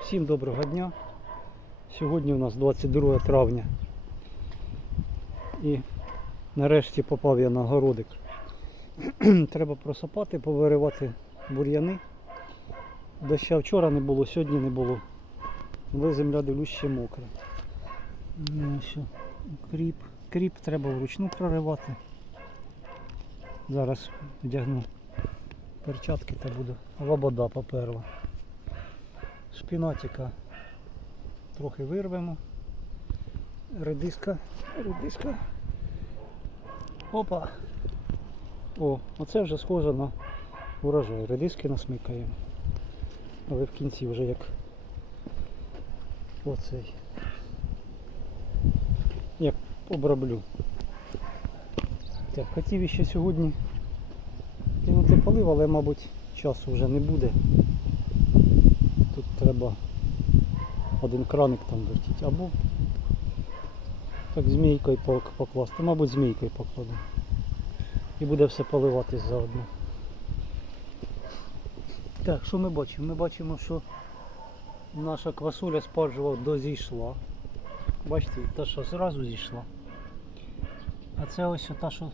Всім доброго дня. Сьогодні у нас 22 травня. І нарешті попав я на городик. Треба просапати, повиривати бур'яни. Доща вчора не було, сьогодні не було. Але земля дивлюсь ще мокра. Ну, що, Кріп. Кріп треба вручну проривати. Зараз вдягну перчатки та буду. Лобода поперла. Шпінатика трохи вирвемо. Редиска. Редиска. Опа. О, оце вже схоже на урожай. Редиски насмикаємо. Але в кінці вже як оцей. Як оброблю. Так, хотів ще сьогодні кинути полив, але мабуть часу вже не буде. Треба один краник там вертіти. Або так змійкою покласти. Мабуть, змійкою покладу. І буде все поливатись заодно. Так, що ми бачимо? Ми бачимо, що наша квасоля спаржева дозійшла. Бачите, та, що зразу зійшла. А це ось та, що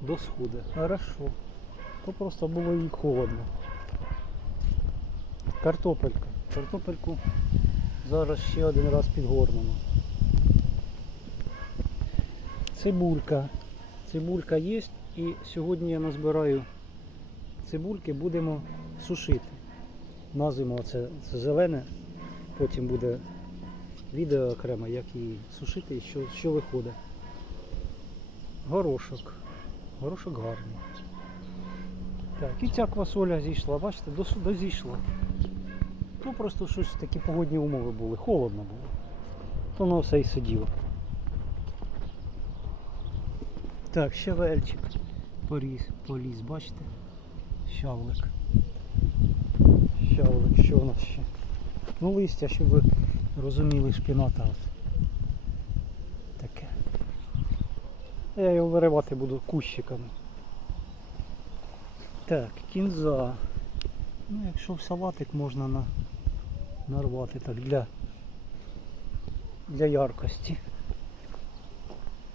до сходу. Хорошо. То просто було їй холодно. Картопелька. Картопельку зараз ще один раз підгорнемо. Цибулька. Цибулька є і сьогодні я назбираю цибульки, будемо сушити. На зиму це, це зелене, потім буде відео окремо, як її сушити і що, що виходить. Горошок. Горошок гарний. Так, і ця квасоля зійшла, бачите, дос- дозійшла. Ну просто щось такі погодні умови були, холодно було. То воно все і сиділо. Так, щавельчик поріс, поліз, бачите? Щавлик. Щавлик, що у нас ще? Ну листя, щоб ви розуміли шпіната. Таке. Я його виривати буду кущиками. Так, кінза. Ну, якщо в салатик можна на, нарвати так для, для яркості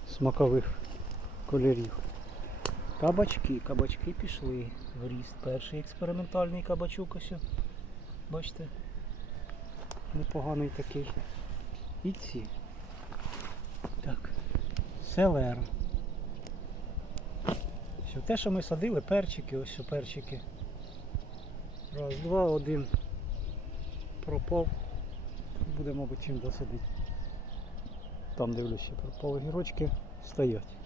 смакових кольорів. Кабачки, кабачки пішли в ріст. Перший експериментальний кабачок ось. Бачите? Непоганий такий. І ці. Так. Селера. Все, те, що ми садили, перчики, ось перчики. Раз, два, один пропав. Буде, мабуть, чим досадити. Там дивлюся, пропали гірочки стоять.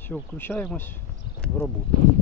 Все, включаємось в роботу.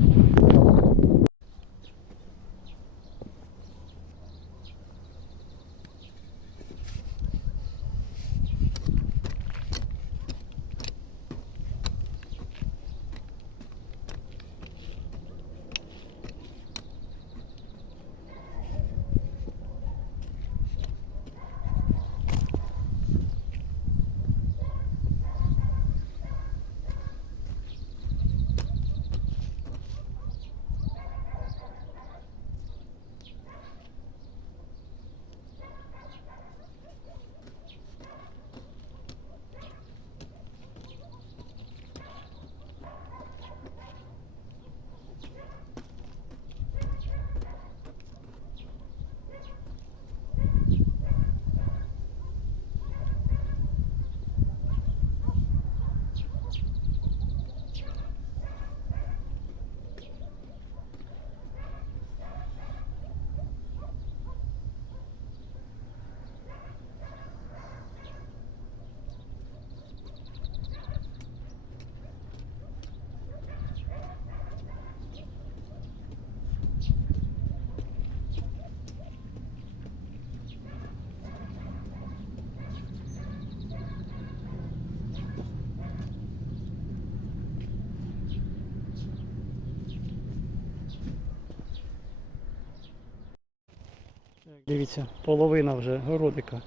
Дивіться, половина вже городика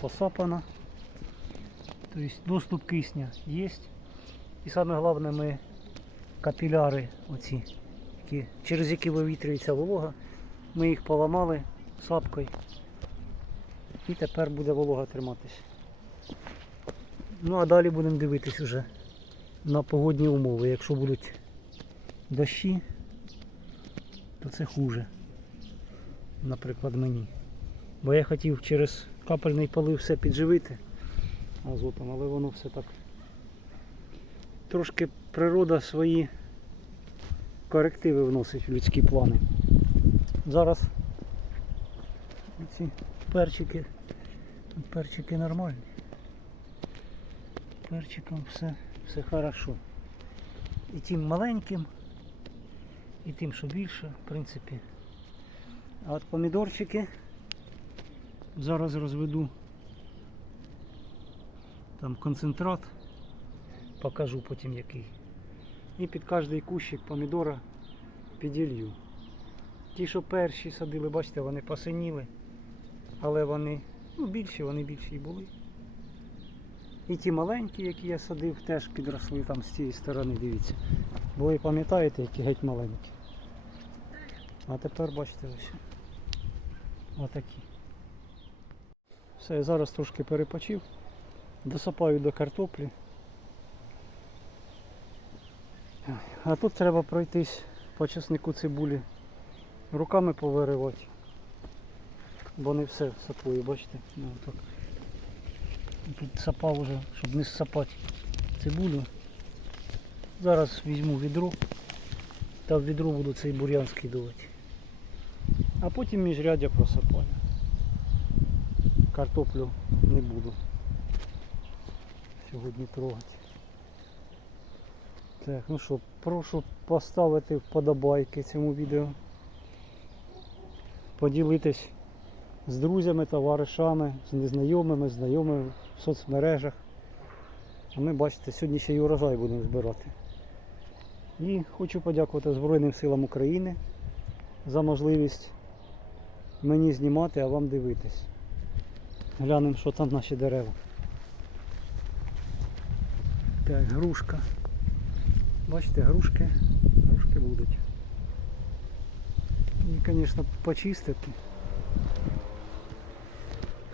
посапана. Тобто доступ кисня є. І саме головне ми капіляри, оці, які, через які вивітрюється волога, Ми їх поламали сапкою. І тепер буде волога триматися. Ну а далі будемо дивитись уже на погодні умови. Якщо будуть дощі, то це хуже. Наприклад, мені. Бо я хотів через капельний полив все підживити азотом, але воно все так. Трошки природа свої корективи вносить в людські плани. Зараз ці перчики, перчики нормальні. Перчиком все, все хорошо. І тим маленьким, і тим, що більше, в принципі. А от помідорчики зараз розведу там концентрат, покажу потім який. І під кожний кущик помідора піділью. Ті, що перші садили, бачите, вони посиніли, але вони ну, більші, вони більші і були. І ті маленькі, які я садив, теж підросли там з цієї сторони, дивіться. Бо ви пам'ятаєте, які геть маленькі. А тепер бачите ось. Отакі. Все, я зараз трошки перепочив. Досипаю до картоплі. А тут треба пройтись по чеснику цибулі. Руками повиривати. Бо не все сапую, бачите? Ну, так. Тут сапав уже, щоб не сапати цибулю. Зараз візьму відро та в відро буду цей бур'ян скидувати. А потім міжрядя просапаю. Картоплю не буду сьогодні трогати. Так, ну що, прошу поставити вподобайки цьому відео. Поділитись з друзями, товаришами, з незнайомими, знайомими в соцмережах. А ми бачите, сьогодні ще й урожай будемо збирати. І хочу подякувати Збройним силам України за можливість мені знімати, а вам дивитись. Глянемо, що там наші дерева. Так, грушка. Бачите, грушки, грушки будуть. І, звісно, почистити.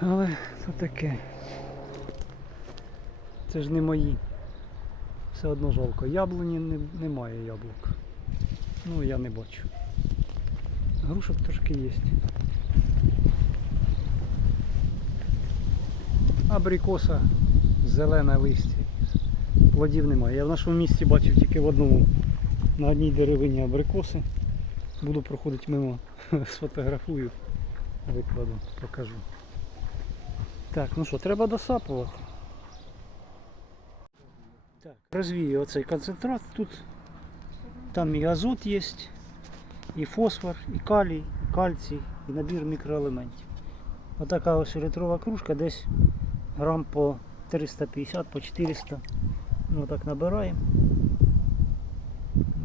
Але це таке. Це ж не мої. Все одно жалко. Яблуні не, немає яблук. Ну я не бачу. Грушок трошки є. Абрикоса, зелене листя. Плодів немає. Я в нашому місті бачив тільки в одному на одній деревині абрикоси. Буду проходити мимо, сфотографую, викладу, покажу. Так, ну що, треба досапувати. Так, розвію оцей концентрат. Тут там і азот є, і фосфор, і калій, і кальцій, і набір мікроелементів. Отака ось літрова кружка, десь грам по 350, по 400. Ну так набираємо.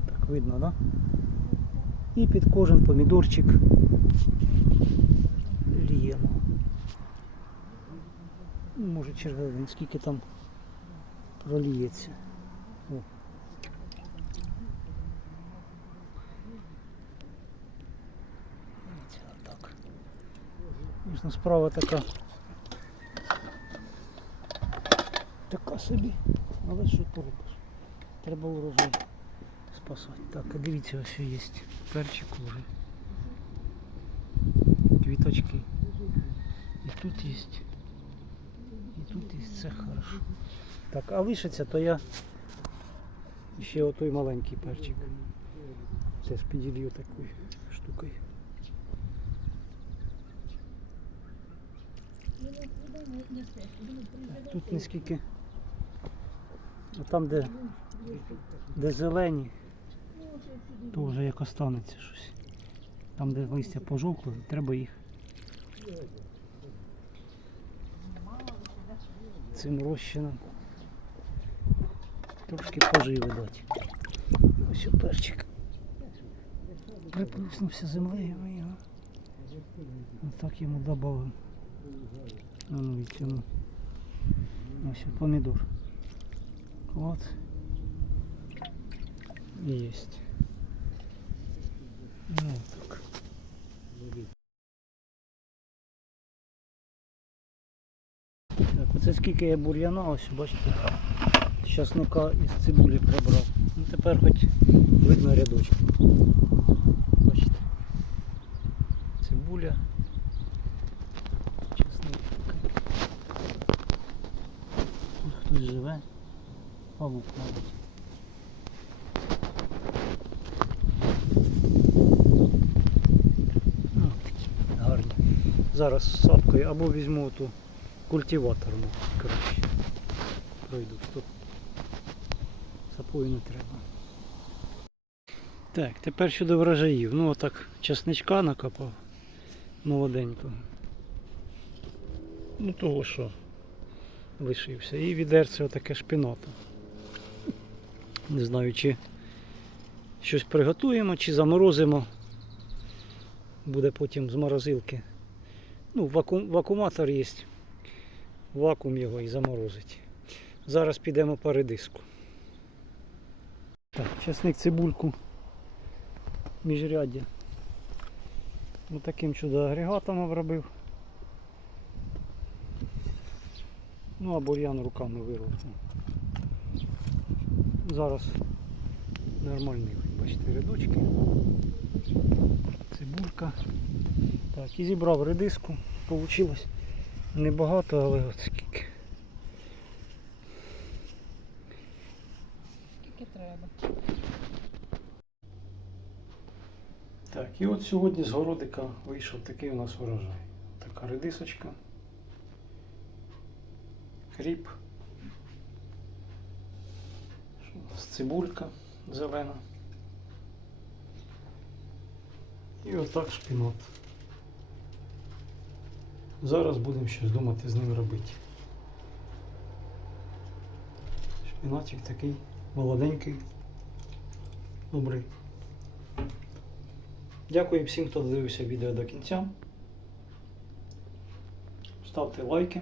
Так видно, да? І під кожен помідорчик ліємо. Ну, Може червивий, скільки там проліється. О. Звісно, справа така. Собі. Але що поробиш? Треба урожай спасати. Так, а дивіться, ось є перчик уже. Квіточки. І тут є. І тут є, це хорошо. Так, а лишиться, то я ще отой маленький перчик. Теж піділью такою штукою. Тут не скільки. Там, де, де зелені, то вже як останеться щось. Там, де листя пожовкло, треба їх цим розчином трошки поживи дати. Ось перчик. Приплюснувся землею ми його. Отак йому додав. А ну цьому. Ось помідор. От. Єсть. Ну так. Так, оце скільки я бур'яна, ось бачите, часника із цибулі прибрав. Ну тепер хоч видно рядочки. Бачите. Цибуля. Часник. Тут хтось живе. Павук, мабуть. Ну, гарні. Зараз сапкою або візьму ту культиватор, краще. Пройду. Тут сапою не треба. Так, тепер щодо врожаїв. Ну отак часничка накопав молоденького. Ну того що лишився. І відерце отаке шпіната. Не знаю, чи щось приготуємо, чи заморозимо. Буде потім з морозилки. Ну, вакуум, вакууматор є. Вакуум його і заморозить. Зараз підемо по редиску. Так, часник цибульку міжряддя. Ось таким чудо агрегатом обробив. Ну а бур'ян руками вирвав. Зараз нормальний, бачите, рядочки. Цибулька. Так, і зібрав редиску. Получилось небагато, але от скільки. Скільки треба. Так, і от сьогодні з городика вийшов такий у нас урожай. Така редисочка. Кріп. Цибулька зелена. І отак шпінат. Зараз будемо щось думати з ним робити. Шпінатик такий молоденький, добрий. Дякую всім, хто дивився відео до кінця. Ставте лайки,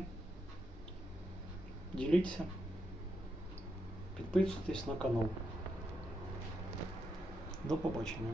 діліться, підписуйтесь на канал. До побачення.